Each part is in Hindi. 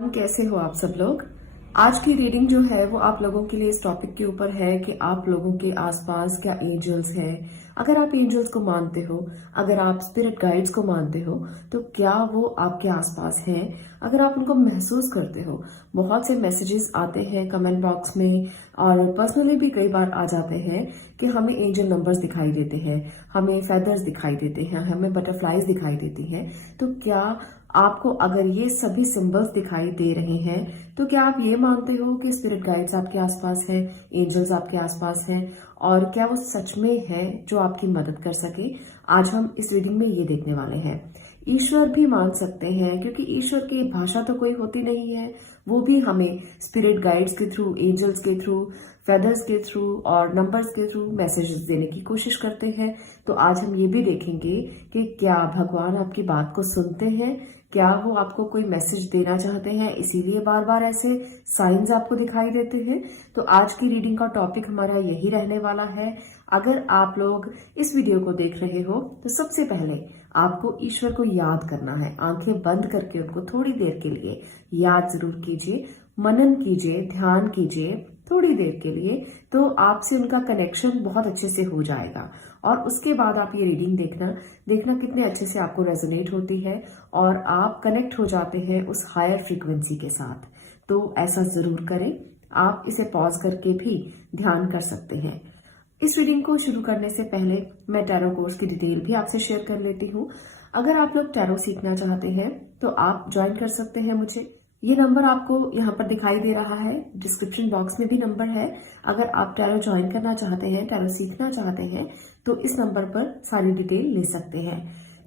कैसे हो आप सब लोग। आज की रीडिंग जो है वो आप लोगों के लिए इस टॉपिक के ऊपर है कि आप लोगों के आसपास क्या एंजल्स हैं। अगर आप एंजल्स को मानते हो, अगर आप स्पिरिट गाइड्स को मानते हो, तो क्या वो आपके आसपास हैं। अगर आप उनको महसूस करते हो। बहुत से मैसेजेस आते हैं कमेंट बॉक्स में और पर्सनली भी कई बार आ जाते हैं कि हमें एंजल नंबर्स दिखाई देते हैं, हमें फेदर्स दिखाई देते हैं, हमें बटरफ्लाईज दिखाई देती हैं। तो क्या आपको अगर ये सभी सिंबल्स दिखाई दे रहे हैं तो क्या आप ये मानते हो कि स्पिरिट गाइड्स आपके आसपास हैं, एंजल्स आपके आसपास हैं, और क्या वो सच में है जो आपकी मदद कर सके। आज हम इस रीडिंग में ये देखने वाले हैं। ईश्वर भी मान सकते हैं क्योंकि ईश्वर की भाषा तो कोई होती नहीं है, वो भी हमें स्पिरिट गाइड्स के थ्रू, एंजल्स के थ्रू, फेदर्स के थ्रू और नंबर्स के थ्रू मैसेजेस देने की कोशिश करते हैं। तो आज हम ये भी देखेंगे कि क्या भगवान आपकी बात को सुनते हैं, क्या वो आपको कोई मैसेज देना चाहते हैं, इसीलिए बार बार ऐसे साइंस आपको दिखाई देते हैं। तो आज की रीडिंग का टॉपिक हमारा यही रहने वाला है। अगर आप लोग इस वीडियो को देख रहे हो तो सबसे पहले आपको ईश्वर को याद करना है। आंखें बंद करके उनको थोड़ी देर के लिए याद जरूर कीजिए, मनन कीजिए, ध्यान कीजिए थोड़ी देर के लिए, तो आपसे उनका कनेक्शन बहुत अच्छे से हो जाएगा। और उसके बाद आप ये रीडिंग देखना कितने अच्छे से आपको रेजोनेट होती है और आप कनेक्ट हो जाते हैं उस हायर फ्रीक्वेंसी के साथ। तो ऐसा जरूर करें। आप इसे पॉज करके भी ध्यान कर सकते हैं। इस रीडिंग को शुरू करने से पहले मैं टैरो कोर्स की डिटेल भी आपसे शेयर कर लेती हूँ। अगर आप लोग टैरो सीखना चाहते हैं तो आप ज्वाइन कर सकते हैं मुझे। ये नंबर आपको यहाँ पर दिखाई दे रहा है, डिस्क्रिप्शन बॉक्स में भी नंबर है। अगर आप टैरो ज्वाइन करना चाहते हैं, टैरो सीखना चाहते हैं, तो इस नंबर पर सारी डिटेल ले सकते हैं।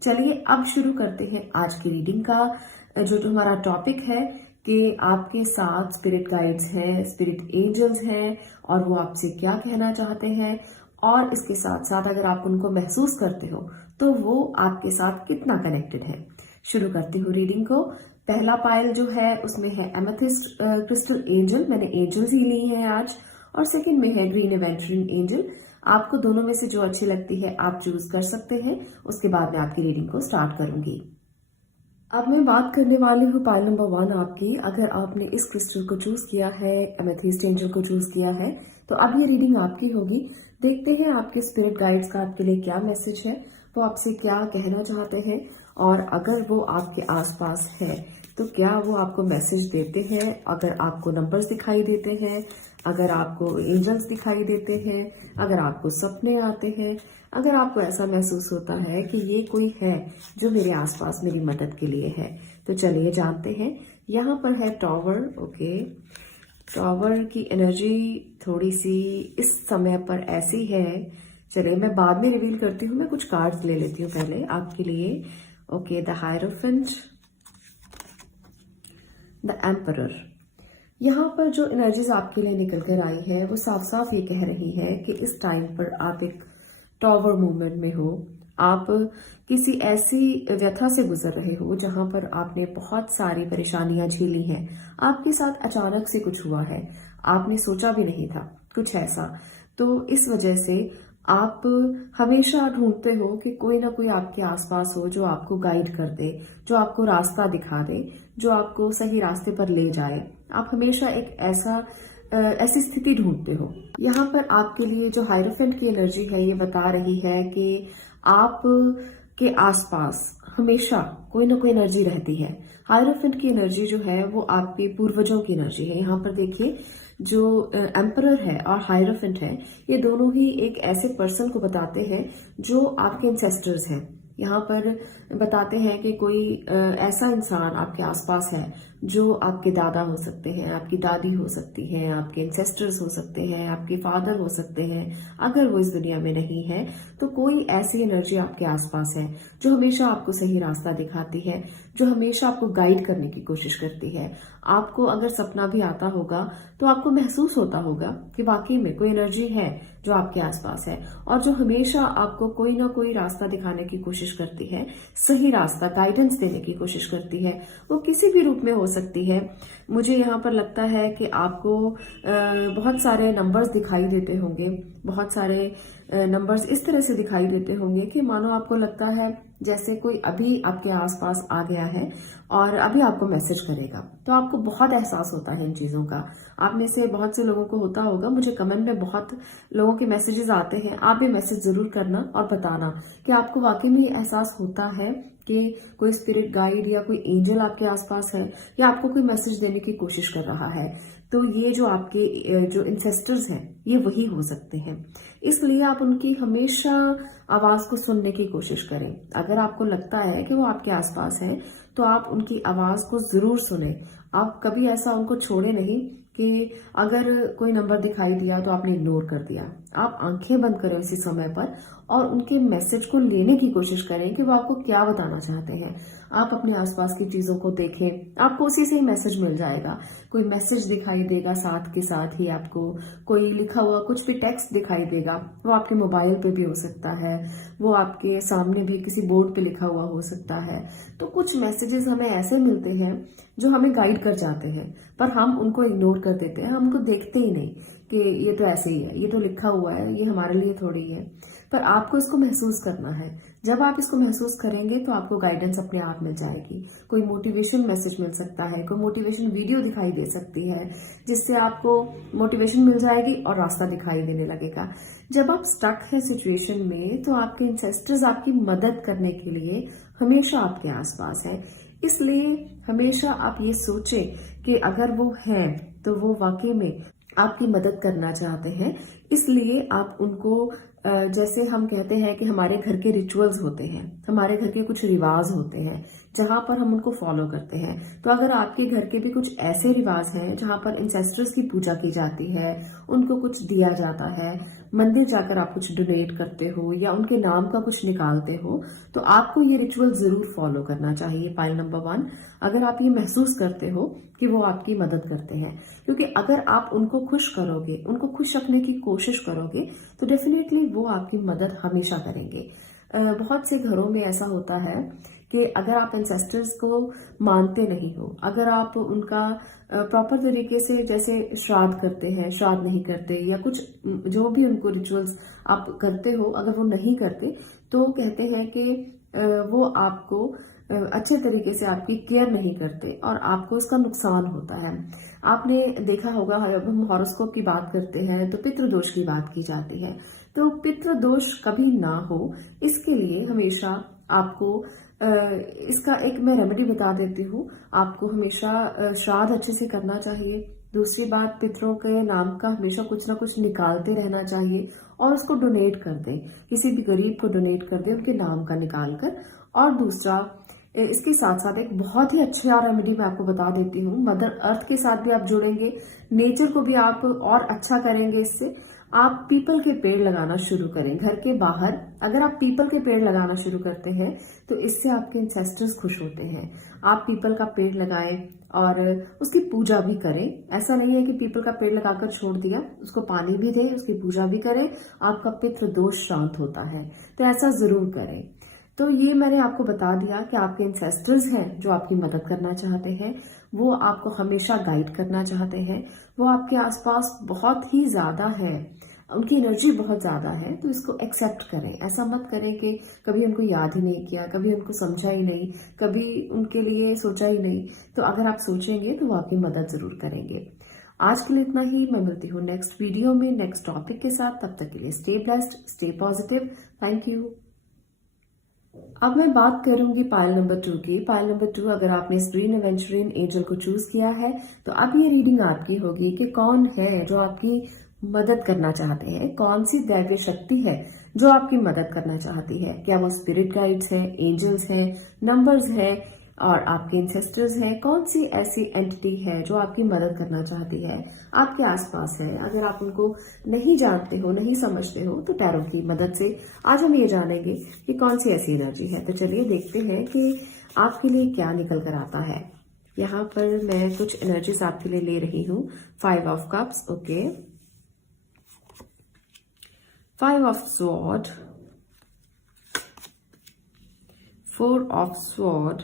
चलिए अब शुरू करते हैं आज की रीडिंग का। जो हमारा टॉपिक है कि आपके साथ स्पिरिट गाइड्स हैं, स्पिरिट एंजल्स हैं और वो आपसे क्या कहना चाहते हैं, और इसके साथ साथ अगर आप उनको महसूस करते हो तो वो आपके साथ कितना कनेक्टेड है। शुरू करती हूँ रीडिंग को। पहला पायल जो है उसमें है एमेथिस्ट क्रिस्टल एंजल, मैंने एंजल्स ही ली है आज। और सेकंड में है ग्रीन एवेंचरिंग एंजल। आपको दोनों में से जो अच्छी लगती है आप चूज कर सकते हैं। उसके बाद मैं आपकी रीडिंग को स्टार्ट करूंगी। अब मैं बात करने वाली हूँ पायल नंबर 1 आपकी। अगर आपने इस क्रिस्टल को चूज किया है, एमेथिस्ट एंजल को चूज किया है, तो अब ये रीडिंग आपकी होगी। देखते हैं आपके स्पिरिट गाइड्स का आपके लिए क्या मैसेज है, वो आपसे क्या कहना चाहते हैं, और अगर वो आपके आसपास है तो क्या वो आपको मैसेज देते हैं। अगर आपको नंबर्स दिखाई देते हैं, अगर आपको एंजल्स दिखाई देते हैं, अगर आपको सपने आते हैं, अगर आपको ऐसा महसूस होता है कि ये कोई है जो मेरे आसपास मेरी मदद के लिए है, तो चलिए जानते हैं। यहाँ पर है टॉवर। ओके, टॉवर की एनर्जी थोड़ी सी इस समय पर ऐसी है। चलिए मैं बाद में रिवील करती हूँ। मैं कुछ कार्ड्स ले लेती हूँ पहले आपके लिए। Okay, the hierophant, the emperor. यहाँ पर जो एनर्जीज आपके लिए निकल कर आई है वो साफ साफ ये कह रही है कि इस टाइम पर आप एक टॉवर मूवमेंट में हो। आप किसी ऐसी व्यथा से गुजर रहे हो जहां पर आपने बहुत सारी परेशानियां झेली हैं। आपके साथ अचानक से कुछ हुआ है, आपने सोचा भी नहीं था कुछ ऐसा। तो इस वजह से आप हमेशा ढूंढते हो कि कोई ना कोई आपके आसपास हो जो आपको गाइड कर दे, जो आपको रास्ता दिखा दे, जो आपको सही रास्ते पर ले जाए। आप हमेशा एक ऐसी स्थिति ढूंढते हो। यहाँ पर आपके लिए जो हायरोफेंट की एनर्जी है ये बता रही है कि आप के आसपास हमेशा कोई ना कोई एनर्जी रहती है। हायरोफेंट की एनर्जी जो है वो आपके पूर्वजों की एनर्जी है। यहाँ पर देखिए, जो एम्परर है और हायरोफेंट है, ये दोनों ही एक ऐसे पर्सन को बताते हैं जो आपके एंसेस्टर्स हैं। यहाँ पर बताते हैं कि कोई ऐसा इंसान आपके आसपास है जो आपके दादा हो सकते हैं, आपकी दादी हो सकती हैं, आपके एंसेस्टर्स हो सकते हैं, आपके फादर हो सकते हैं। अगर वो इस दुनिया में नहीं है तो कोई ऐसी एनर्जी आपके आसपास है जो हमेशा आपको सही रास्ता दिखाती है, जो हमेशा आपको गाइड करने की कोशिश करती है। आपको अगर सपना भी आता होगा तो आपको महसूस होता होगा कि वाकई में कोई एनर्जी है जो आपके आसपास है और जो हमेशा आपको कोई ना कोई रास्ता दिखाने की कोशिश करती है, सही रास्ता, गाइडेंस देने की कोशिश करती है। वो किसी भी रूप में हो सकती है। मुझे यहाँ पर लगता है कि आपको बहुत सारे नंबर्स दिखाई देते होंगे, बहुत सारे नंबर्स इस तरह से दिखाई देते होंगे कि मानो आपको लगता है जैसे कोई अभी आपके आसपास आ गया है और अभी आपको मैसेज करेगा। तो आपको बहुत एहसास होता है इन चीज़ों का। आप में से बहुत से लोगों को होता होगा, मुझे कमेंट में बहुत लोगों के मैसेजेस आते हैं। आप भी मैसेज जरूर करना और बताना कि आपको वाकई में एहसास होता है कि कोई स्पिरिट गाइड या कोई एंजल आपके आसपास है या आपको कोई मैसेज देने की कोशिश कर रहा है। तो ये जो आपके जो इंसेस्टर्स हैं ये वही हो सकते हैं, इसलिए आप उनकी हमेशा आवाज को सुनने की कोशिश करें। अगर आपको लगता है कि वो आपके आसपास है तो आप उनकी आवाज को जरूर सुने। आप कभी ऐसा उनको छोड़े नहीं कि अगर कोई नंबर दिखाई दिया तो आपने इग्नोर कर दिया। आप आंखें बंद करें उसी समय पर और उनके मैसेज को लेने की कोशिश करें कि वो आपको क्या बताना चाहते हैं। आप अपने आसपास की चीजों को देखें, आपको उसी से ही मैसेज मिल जाएगा। कोई मैसेज दिखाई देगा, साथ के साथ ही आपको कोई लिखा हुआ कुछ भी टेक्स्ट दिखाई देगा। वो आपके मोबाइल पे भी हो सकता है, वो आपके सामने भी किसी बोर्ड पे लिखा हुआ हो सकता है। तो कुछ मैसेजेस हमें ऐसे मिलते हैं जो हमें गाइड कर जाते हैं, पर हम उनको इग्नोर कर देते हैं। हम उनको देखते ही नहीं कि ये तो ऐसे ही है, ये तो लिखा हुआ है, ये हमारे लिए थोड़ी है। पर आपको इसको महसूस करना है। जब आप इसको महसूस करेंगे तो आपको गाइडेंस अपने आप मिल जाएगी। कोई मोटिवेशन मैसेज मिल सकता है, कोई मोटिवेशन वीडियो दिखाई दे सकती है जिससे आपको मोटिवेशन मिल जाएगी और रास्ता दिखाई देने लगेगा। जब आप स्टक है सिचुएशन में तो आपके इंसेस्टर्स आपकी मदद करने के लिए हमेशा आपके आसपास है। इसलिए हमेशा आप ये सोचें कि अगर वो हैं तो वो वाकई में आपकी मदद करना चाहते हैं। इसलिए आप उनको जैसे हम कहते हैं कि हमारे घर के रिचुअल्स होते हैं, हमारे घर के कुछ रिवाज होते हैं जहां पर हम उनको फॉलो करते हैं। तो अगर आपके घर के भी कुछ ऐसे रिवाज हैं जहां पर इंसेस्टर्स की पूजा की जाती है, उनको कुछ दिया जाता है, मंदिर जाकर आप कुछ डोनेट करते हो या उनके नाम का कुछ निकालते हो, तो आपको ये रिचुअल जरूर फॉलो करना चाहिए। पॉइंट नंबर 1, अगर आप ये महसूस करते हो कि वो आपकी मदद करते हैं, क्योंकि अगर आप उनको खुश करोगे, उनको खुश रखने की कोशिश करोगे तो डेफिनेटली वो आपकी मदद हमेशा करेंगे। बहुत से घरों में ऐसा होता है कि अगर आप एंसेस्टर्स को मानते नहीं हो, अगर आप उनका प्रॉपर तरीके से जैसे श्राद्ध करते हैं, श्राद्ध नहीं करते, या कुछ जो भी उनको रिचुअल्स आप करते हो अगर वो नहीं करते, तो कहते हैं कि वो आपको अच्छे तरीके से आपकी केयर नहीं करते और आपको उसका नुकसान होता है। आपने देखा होगा, जब हम हॉरोस्कोप की बात करते हैं तो पितृदोष की बात की जाती है। तो पितृदोष कभी ना हो इसके लिए हमेशा आपको इसका एक मैं रेमेडी बता देती हूँ। आपको हमेशा श्राद्ध अच्छे से करना चाहिए। दूसरी बात, पितरों के नाम का हमेशा कुछ ना कुछ निकालते रहना चाहिए और उसको डोनेट कर दें, किसी भी गरीब को डोनेट कर दें उनके नाम का निकाल कर। और दूसरा, इसके साथ साथ एक बहुत ही अच्छा रेमेडी मैं आपको बता देती हूँ। मदर अर्थ के साथ भी आप जुड़ेंगे, नेचर को भी आप और अच्छा करेंगे। इससे आप पीपल के पेड़ लगाना शुरू करें घर के बाहर। अगर आप पीपल के पेड़ लगाना शुरू करते हैं तो इससे आपके इंसेस्टर्स खुश होते हैं। आप पीपल का पेड़ लगाएं और उसकी पूजा भी करें। ऐसा नहीं है कि पीपल का पेड़ लगाकर छोड़ दिया, उसको पानी भी दें, उसकी पूजा भी करें, आपका पितृ दोष शांत होता है। तो ऐसा जरूर करें। तो ये मैंने आपको बता दिया कि आपके इंसेस्टर्स हैं जो आपकी मदद करना चाहते हैं, वो आपको हमेशा गाइड करना चाहते हैं, वो आपके आसपास बहुत ही ज्यादा है, उनकी एनर्जी बहुत ज्यादा है। तो इसको एक्सेप्ट करें। ऐसा मत करें कि कभी उनको याद ही नहीं किया, कभी उनको समझा ही नहीं, कभी उनके लिए सोचा ही नहीं। तो अगर आप सोचेंगे तो वो आपकी मदद जरूर करेंगे। आज के लिए इतना ही। मैं मिलती हूँ नेक्स्ट वीडियो में नेक्स्ट टॉपिक के साथ। तब तक के लिए stay blessed, stay positive. Thank you. अब मैं बात करूंगी पायल नंबर 2 की। पायल नंबर 2, अगर आपने स्क्रीन एवेंचुरिन एंजल को चूज किया है तो अब ये रीडिंग आपकी होगी कि कौन है जो आपकी मदद करना चाहते हैं, कौन सी दैवीय शक्ति है जो आपकी मदद करना चाहती है। क्या वो स्पिरिट गाइड्स हैं, एंजल्स हैं, नंबर्स हैं और आपके इंसेस्टर्स हैं। कौन सी ऐसी एंटिटी है जो आपकी मदद करना चाहती है, आपके आसपास है। अगर आप उनको नहीं जानते हो, नहीं समझते हो, तो टैरो की मदद से आज हम ये जानेंगे कि कौन सी ऐसी एनर्जी है। तो चलिए देखते हैं कि आपके लिए क्या निकल कर आता है। यहाँ पर मैं कुछ एनर्जीज आपके लिए ले रही हूँ। 5 of cups, okay, 5 of sword, 4 of sword,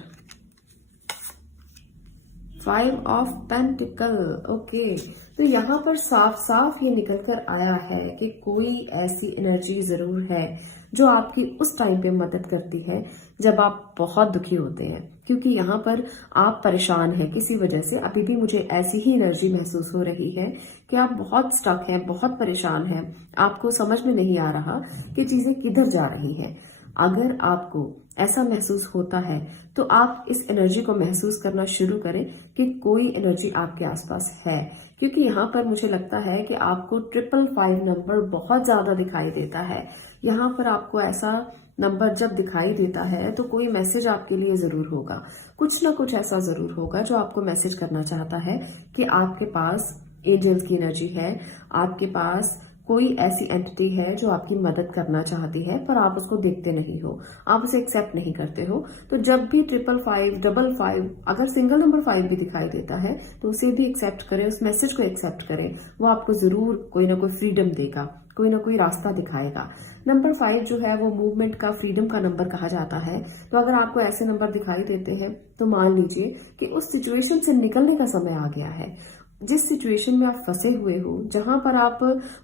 5 of pentacle. Okay, तो यहाँ पर साफ साफ ये निकल कर आया है कि कोई ऐसी एनर्जी जरूर है जो आपकी उस टाइम पे मदद करती है जब आप बहुत दुखी होते हैं, क्योंकि यहाँ पर आप परेशान हैं किसी वजह से। अभी भी मुझे ऐसी ही एनर्जी महसूस हो रही है कि आप बहुत स्टक हैं, बहुत परेशान हैं, आपको समझ में नहीं आ रहा कि चीजें किधर जा रही हैं। अगर आपको ऐसा महसूस होता है तो आप इस एनर्जी को महसूस करना शुरू करें कि कोई एनर्जी आपके आसपास है, क्योंकि यहाँ पर मुझे लगता है कि आपको 555 नंबर बहुत ज्यादा दिखाई देता है। यहाँ पर आपको ऐसा नंबर जब दिखाई देता है तो कोई मैसेज आपके लिए जरूर होगा, कुछ ना कुछ ऐसा जरूर होगा जो आपको मैसेज करना चाहता है कि आपके पास एंजल्स की एनर्जी है, आपके पास कोई ऐसी एंटिटी है जो आपकी मदद करना चाहती है, पर आप उसको देखते नहीं हो, आप उसे एक्सेप्ट नहीं करते हो। तो जब भी 555, 55, अगर सिंगल नंबर 5 भी दिखाई देता है तो उसे भी एक्सेप्ट करें, उस मैसेज को एक्सेप्ट करें। वो आपको जरूर कोई ना कोई फ्रीडम देगा, कोई ना कोई रास्ता दिखाएगा। नंबर 5 जो है वो मूवमेंट का, फ्रीडम का नंबर कहा जाता है। तो अगर आपको ऐसे नंबर दिखाई देते हैं तो मान लीजिए कि उस सिचुएशन से निकलने का समय आ गया है। जिस सिचुएशन में आप फंसे हुए हो, जहां पर आप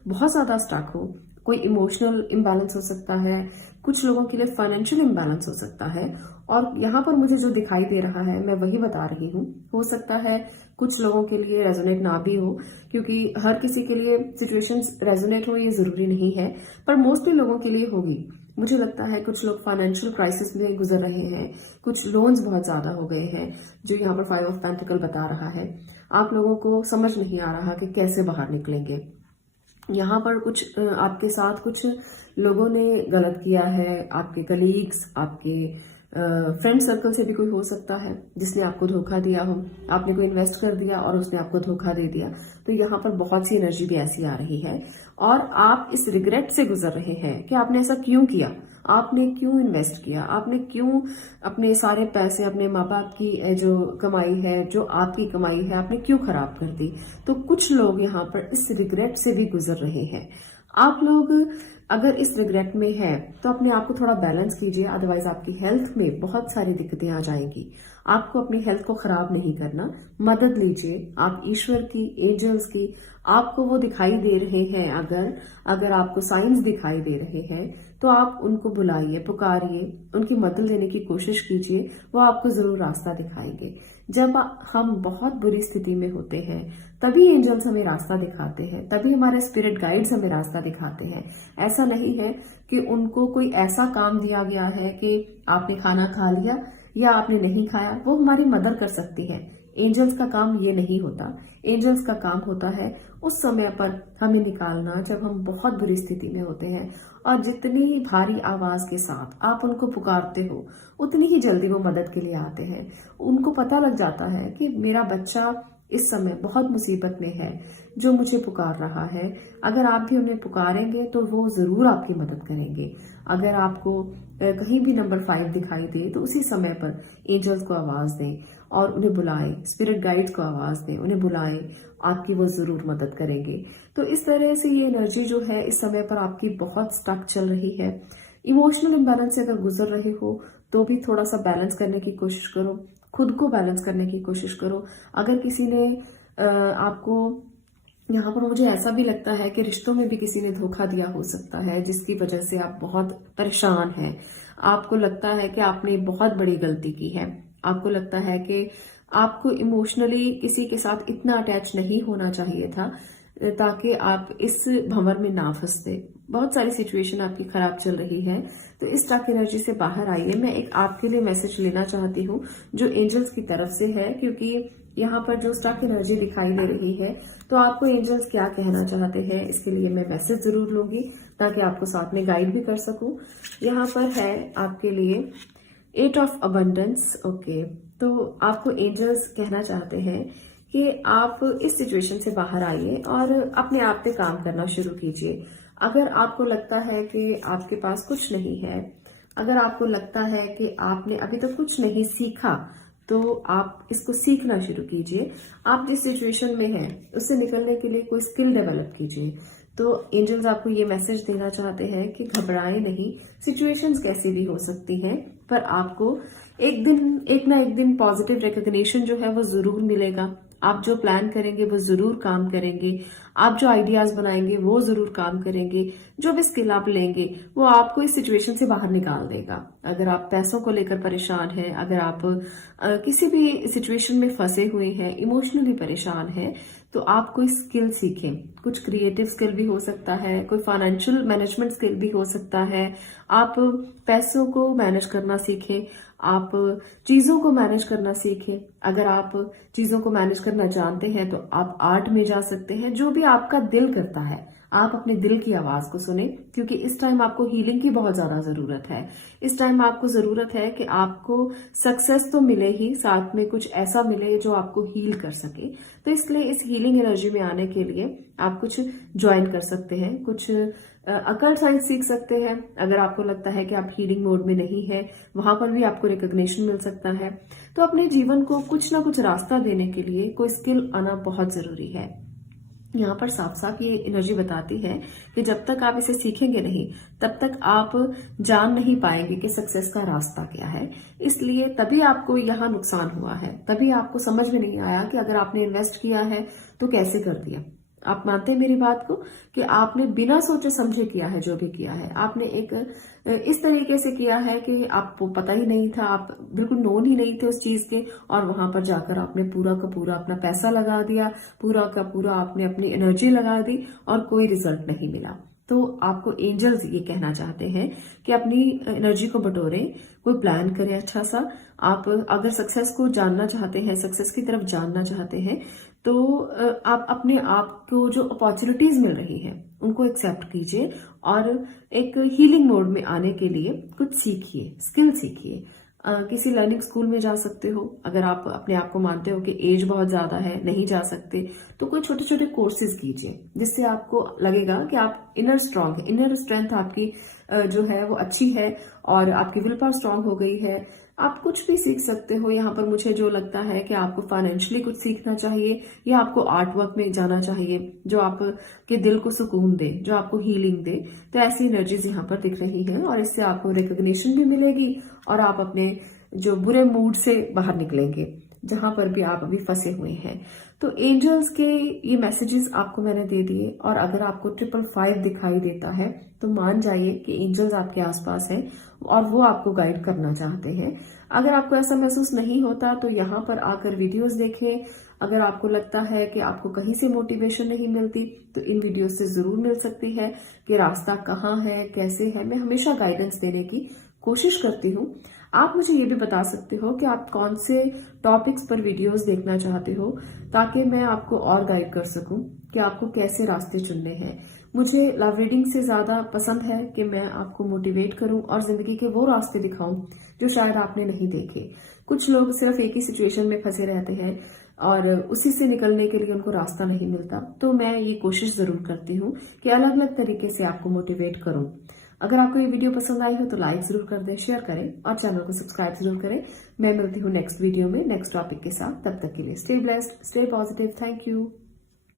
बहुत ज्यादा स्टक हो, कोई इमोशनल इम्बैलेंस हो सकता है, कुछ लोगों के लिए फाइनेंशियल इम्बैलेंस हो सकता है, और यहाँ पर मुझे जो दिखाई दे रहा है मैं वही बता रही हूँ। हो सकता है कुछ लोगों के लिए रेजोनेट ना भी हो, क्योंकि हर किसी के लिए सिचुएशंस रेजोनेट हो ये जरूरी नहीं है, पर मोस्टली लोगों के लिए होगी। मुझे लगता है कुछ लोग फाइनेंशियल क्राइसिस में गुजर रहे हैं, कुछ लोन्स बहुत ज्यादा हो गए हैं, जो यहाँ पर 5 ऑफ पेंटिकल बता रहा है। आप लोगों को समझ नहीं आ रहा कि कैसे बाहर निकलेंगे। यहाँ पर कुछ आपके साथ कुछ लोगों ने गलत किया है, आपके कलीग्स, आपके फ्रेंड सर्कल से भी कोई हो सकता है जिसने आपको धोखा दिया हो। आपने कोई इन्वेस्ट कर दिया और उसने आपको धोखा दे दिया, तो यहाँ पर बहुत सी एनर्जी भी ऐसी आ रही है और आप इस रिग्रेट से गुजर रहे हैं कि आपने ऐसा क्यों किया, आपने क्यों इन्वेस्ट किया, आपने क्यों अपने सारे पैसे, अपने माँ बाप की जो कमाई है, जो आपकी कमाई है, आपने क्यों खराब कर दी। तो कुछ लोग यहाँ पर इस रिग्रेट से भी गुजर रहे हैं। आप लोग अगर इस रिग्रेट में है तो अपने आप को थोड़ा बैलेंस कीजिए, अदरवाइज आपकी हेल्थ में बहुत सारी दिक्कतें आ जाएंगी। आपको अपनी हेल्थ को खराब नहीं करना, मदद लीजिए आप ईश्वर की, एंजल्स की। आपको वो दिखाई दे रहे हैं, अगर आपको साइंस दिखाई दे रहे हैं तो आप उनको बुलाइए, पुकारिए, उनकी मदद लेने की कोशिश कीजिए, वो आपको जरूर रास्ता दिखाएंगे। जब हम बहुत बुरी स्थिति में होते हैं तभी एंजल्स हमें रास्ता दिखाते हैं, तभी हमारे स्पिरिट गाइड्स हमें रास्ता दिखाते हैं। ऐसा नहीं है कि उनको कोई ऐसा काम दिया गया है कि आपने खाना खा लिया या आपने नहीं खाया, वो हमारी मदद कर सकती है। एंजल्स का काम ये नहीं होता। एंजल्स का काम होता है उस समय पर हमें निकालना जब हम बहुत बुरी स्थिति में होते हैं, और जितनी भारी आवाज के साथ आप उनको पुकारते हो उतनी ही जल्दी वो मदद के लिए आते हैं। उनको पता लग जाता है कि मेरा बच्चा इस समय बहुत मुसीबत में है जो मुझे पुकार रहा है। अगर आप भी उन्हें पुकारेंगे तो वो जरूर आपकी मदद करेंगे। अगर आपको कहीं भी नंबर 5 दिखाई दे तो उसी समय पर एंजल्स को आवाज दें और उन्हें बुलाएं, स्पिरिट गाइड्स को आवाज दें, उन्हें बुलाएं, आपकी वो जरूर मदद करेंगे। तो इस तरह से ये एनर्जी जो है इस समय पर आपकी बहुत स्टक चल रही है। इमोशनल इम्बैलेंस से अगर गुजर रहे हो तो भी थोड़ा सा बैलेंस करने की कोशिश करो, खुद को बैलेंस करने की कोशिश करो। अगर किसी ने आपको, यहाँ पर मुझे ऐसा भी लगता है कि रिश्तों में भी किसी ने धोखा दिया हो सकता है जिसकी वजह से आप बहुत परेशान हैं। आपको लगता है कि आपने बहुत बड़ी गलती की है, आपको लगता है कि आपको इमोशनली किसी के साथ इतना अटैच नहीं होना चाहिए था ताकि आप इस भंवर में ना फंसते। बहुत सारी सिचुएशन आपकी खराब चल रही है, तो इस स्टक एनर्जी से बाहर आइए। मैं एक आपके लिए मैसेज लेना चाहती हूँ जो एंजल्स की तरफ से है, क्योंकि यहाँ पर जो स्टक एनर्जी दिखाई दे रही है तो आपको एंजल्स क्या कहना चाहते हैं इसके लिए मैं मैसेज जरूर लूंगी ताकि आपको साथ में गाइड भी कर सकूं। यहाँ पर है आपके लिए 8 ऑफ अबंडेंस। ओके, तो आपको एंजल्स कहना चाहते हैं कि आप इस सिचुएशन से बाहर आइए और अपने आप पे काम करना शुरू कीजिए। अगर आपको लगता है कि आपके पास कुछ नहीं है, अगर आपको लगता है कि आपने अभी तक कुछ नहीं सीखा, तो आप इसको सीखना शुरू कीजिए। आप जिस सिचुएशन में हैं उससे निकलने के लिए कोई स्किल डेवलप कीजिए। तो एंजल्स आपको ये मैसेज देना चाहते हैं कि घबराएं नहीं, सिचुएशंस कैसी भी हो सकती हैं, पर आपको एक ना एक दिन पॉजिटिव रिकॉग्निशन जो है वो जरूर मिलेगा। आप जो प्लान करेंगे वो जरूर काम करेंगे, आप जो आइडियाज बनाएंगे वो जरूर काम करेंगे, जो भी स्किल आप लेंगे वो आपको इस सिचुएशन से बाहर निकाल देगा। अगर आप पैसों को लेकर परेशान हैं, अगर आप किसी भी सिचुएशन में फंसे हुए हैं, इमोशनली परेशान हैं, तो आप कोई स्किल सीखें। कुछ क्रिएटिव स्किल भी हो सकता है, कोई फाइनेंशियल मैनेजमेंट स्किल भी हो सकता है। आप पैसों को मैनेज करना सीखें, आप चीजों को मैनेज करना सीखें। अगर आप चीजों को मैनेज करना जानते हैं तो आप आर्ट में जा सकते हैं। जो भी आपका दिल करता है, आप अपने दिल की आवाज को सुने, क्योंकि इस टाइम आपको हीलिंग की बहुत ज्यादा जरूरत है। इस टाइम आपको जरूरत है कि आपको सक्सेस तो मिले ही, साथ में कुछ ऐसा मिले जो आपको हील कर सके। तो इसलिए इस हीलिंग एनर्जी में आने के लिए आप कुछ ज्वाइन कर सकते हैं, कुछ अकल्ट साइंस सीख सकते हैं। अगर आपको लगता है कि आप हीलिंग मोड में नहीं है, वहां पर भी आपको रिकॉग्निशन मिल सकता है। तो अपने जीवन को कुछ ना कुछ रास्ता देने के लिए कोई स्किल आना बहुत जरूरी है। यहाँ पर साफ साफ ये एनर्जी बताती है कि जब तक आप इसे सीखेंगे नहीं, तब तक आप जान नहीं पाएंगे कि सक्सेस का रास्ता क्या है। इसलिए तभी आपको यहाँ नुकसान हुआ है, तभी आपको समझ में नहीं आया कि अगर आपने इन्वेस्ट किया है तो कैसे कर दिया। आप मानते हैं मेरी बात को कि आपने बिना सोचे समझे किया है, जो भी किया है आपने एक इस तरीके से किया है कि आपको पता ही नहीं था, आप बिल्कुल नोन ही नहीं थे उस चीज के, और वहां पर जाकर आपने पूरा का पूरा अपना पैसा लगा दिया, पूरा का पूरा आपने अपनी एनर्जी लगा दी और कोई रिजल्ट नहीं मिला। तो आपको एंजल्स ये कहना चाहते हैं कि अपनी एनर्जी को बटोरें, कोई प्लान करें अच्छा सा। आप अगर सक्सेस को जानना चाहते हैं, सक्सेस की तरफ जानना चाहते हैं, तो आप अपने आप को जो अपॉर्चुनिटीज मिल रही हैं उनको एक्सेप्ट कीजिए और एक हीलिंग मोड में आने के लिए कुछ सीखिए, स्किल सीखिए। किसी लर्निंग स्कूल में जा सकते हो। अगर आप अपने आप को मानते हो कि एज बहुत ज्यादा है, नहीं जा सकते, तो कोई छोटे छोटे कोर्सेज कीजिए जिससे आपको लगेगा कि आप इनर स्ट्रांग है, इनर स्ट्रेंथ आपकी जो है वो अच्छी है और आपकी विल पावर स्ट्रांग हो गई है। आप कुछ भी सीख सकते हो। यहाँ पर मुझे जो लगता है कि आपको फाइनेंशियली कुछ सीखना चाहिए या आपको आर्ट वर्क में जाना चाहिए जो आपके दिल को सुकून दे, जो आपको हीलिंग दे। तो ऐसी एनर्जीज यहाँ पर दिख रही हैं और इससे आपको रिकॉग्निशन भी मिलेगी और आप अपने जो बुरे मूड से बाहर निकलेंगे जहां पर भी आप अभी फंसे हुए हैं। तो एंजल्स के ये मैसेजेस आपको मैंने दे दिए और अगर आपको 555 दिखाई देता है तो मान जाइए कि एंजल्स आपके आसपास हैं और वो आपको गाइड करना चाहते हैं। अगर आपको ऐसा महसूस नहीं होता तो यहाँ पर आकर वीडियोस देखें। अगर आपको लगता है कि आपको कहीं से मोटिवेशन नहीं मिलती तो इन वीडियो से जरूर मिल सकती है कि रास्ता कहाँ है, कैसे है। मैं हमेशा गाइडेंस देने की कोशिश करती हूँ। आप मुझे ये भी बता सकते हो कि आप कौन से टॉपिक्स पर वीडियोस देखना चाहते हो ताकि मैं आपको और गाइड कर सकूं कि आपको कैसे रास्ते चुनने हैं। मुझे लव रीडिंग से ज्यादा पसंद है कि मैं आपको मोटिवेट करूं और जिंदगी के वो रास्ते दिखाऊं जो शायद आपने नहीं देखे। कुछ लोग सिर्फ एक ही सिचुएशन में फंसे रहते हैं और उसी से निकलने के लिए उनको रास्ता नहीं मिलता। तो मैं ये कोशिश जरूर करती हूँ कि अलग अलग तरीके से आपको मोटिवेट करूं। अगर आपको ये वीडियो पसंद आई हो तो लाइक जरूर कर दें, शेयर करें और चैनल को सब्सक्राइब जरूर करें। मैं मिलती हूँ नेक्स्ट वीडियो में नेक्स्ट टॉपिक के साथ। तब तक के लिए stay blessed, stay positive. Thank you.